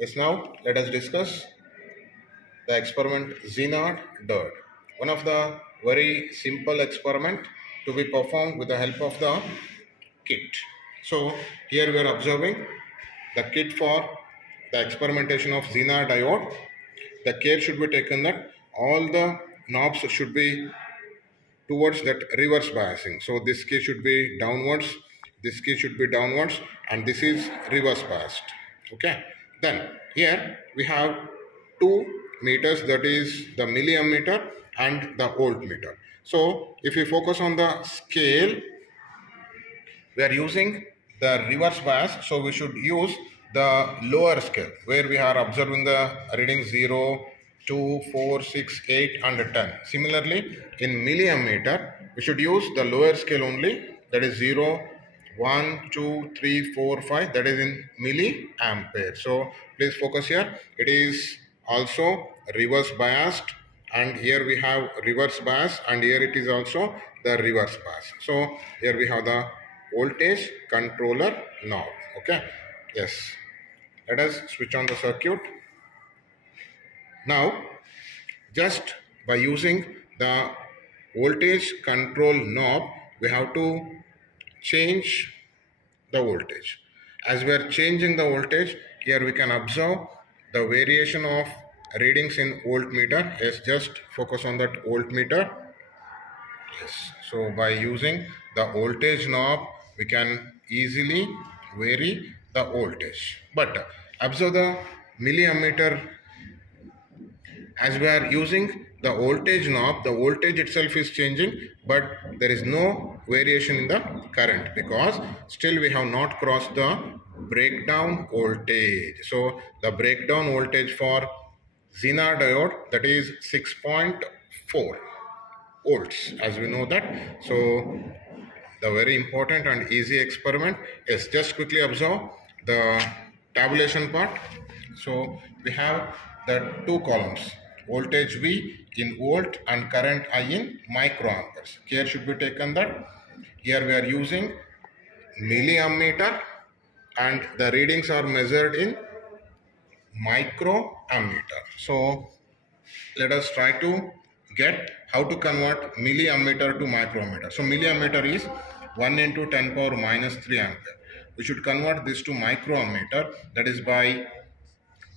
Yes, now let us discuss the experiment zener diode. One of the very simple experiment to be performed with the help of the kit. So here we are observing the kit for the experimentation of zener diode. The care should be taken that all the knobs should be towards that reverse biasing. So this key should be downwards, this key should be downwards, and this is reverse biased. Okay. Then here we have two meters, that is the milliammeter and the voltmeter. So if we focus on the scale, we are using the reverse bias, so we should use the lower scale where we are observing the reading 0, 2, 4, 6, 8 and 10. Similarly, in milliammeter, we should use the lower scale only, that is 0, 1, 2, 3, 4, 5, that is in milliampere. So please focus here. It is also reverse biased, and here we have reverse bias, and here it is also the reverse bias. So here we have the voltage controller knob. Okay, yes, let us switch on the circuit. Now just by using the voltage control knob, we have to change the voltage. As we are changing the voltage, here we can observe the variation of readings in voltmeter. Yes, just focus on that voltmeter. Yes. So by using the voltage knob, we can easily vary the voltage. But observe the milliammeter. As we are using the voltage knob, the voltage itself is changing, but there is no variation in the current because still we have not crossed the breakdown voltage. So the breakdown voltage for zener diode, that is 6.4 volts, as we know that. So the very important and easy experiment is just quickly observe the tabulation part. So we have the two columns, voltage V in volt and current I in microamperes. Care should be taken that here we are using milliammeter and the readings are measured in microammeter. So let us try to get how to convert milliammeter to microammeter. So milliammeter is 1 into 10 power minus 3 ampere. We should convert this to microammeter, that is by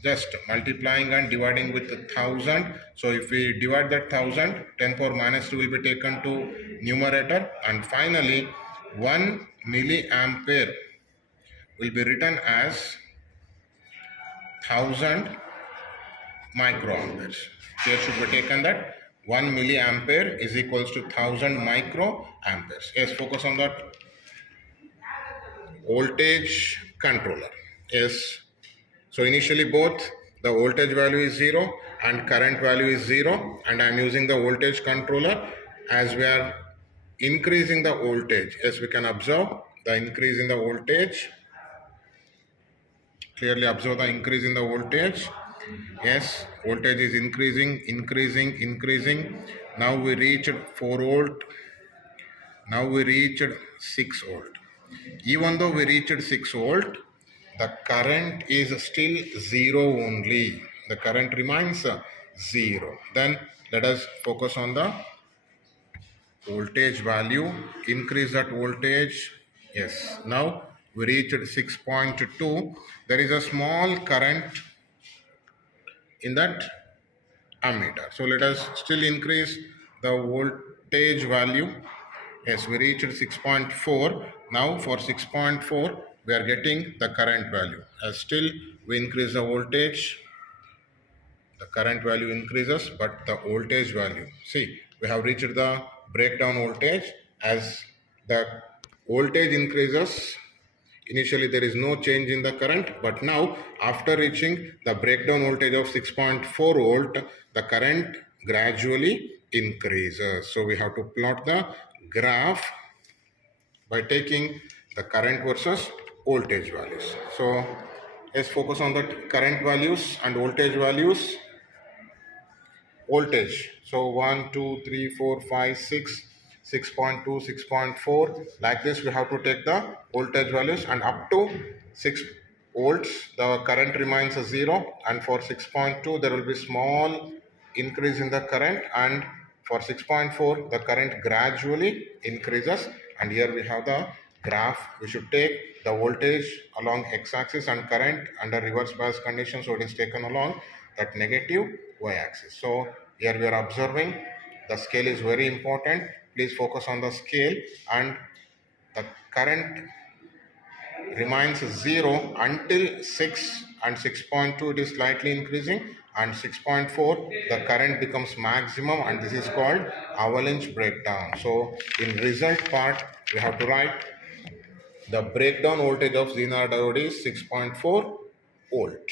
just multiplying and dividing with 1000. So if we divide that 1000, 10 power minus 2 will be taken to numerator, and finally 1 milliampere will be written as 1000 microamperes. Here should be taken that 1 milliampere is equals to 1000 microamperes. Yes, focus on that voltage controller. Yes. So initially both the voltage value is 0 and current value is 0, and I am using the voltage controller. As we are increasing the voltage, yes, we can observe the increase in the voltage. Clearly observe the increase in the voltage. Yes, voltage is increasing. Now we reached 4 volt. Now we reached 6 volt. Even though we reached 6 volt, the current is still 0 only. The current remains 0. Then let us focus on the voltage value. Increase that voltage. Yes. Now we reached 6.2. There is a small current in that ammeter. So let us still increase the voltage value. Yes, we reached 6.4. Now for 6.4, we are getting the current value. As still we increase the voltage, the current value increases, but the voltage value, see, we have reached the breakdown voltage. As the voltage increases, initially there is no change in the current, but now after reaching the breakdown voltage of 6.4 volt, the current gradually increases. So we have to plot the graph by taking the current versus voltage values. So let's focus on the current values and voltage values. Voltage, so 1, 2, 3, 4, 5, 6, 6.2, 6.4, like this we have to take the voltage values, and up to 6 volts the current remains 0, and for 6.2 there will be small increase in the current, and for 6.4 the current gradually increases. And here we have the graph. We should take the voltage along x-axis and current under reverse bias condition, so it is taken along that negative y-axis. So here we are observing the scale is very important. Please focus on the scale, and the current remains 0 until 6, and 6.2 it is slightly increasing, and 6.4 the current becomes maximum, and this is called avalanche breakdown. So in result part we have to write the breakdown voltage of zener diode is 6.4 volt.